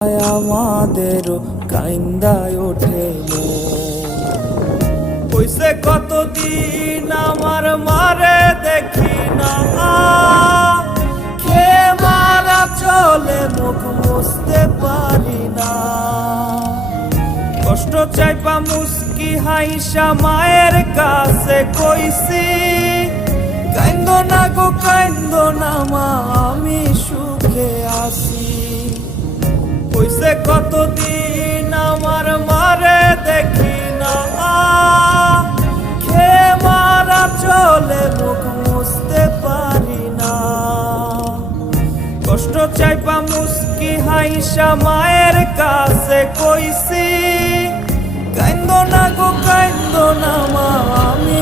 আমাদের কাইন্দায় ওঠে কইছে কতদিন আমার মারে দেখি না খে মারা চলে মুখ মুছতে পারি না কষ্ট চাইপা মুস্কি হাইসা মায়ের কাছে কইছি কাইন্দো না গো কাইন্দো না মা আমি সুখে আছি কইছে কতদিন আমার মারে দেখি না খে মারা চলে মুখ মুছতে পারি না কষ্ট চাইপা মুস্কি হাইসা মায়ের কাছে কইছি কাইন্দো না গো কাইন্দো না মা আমি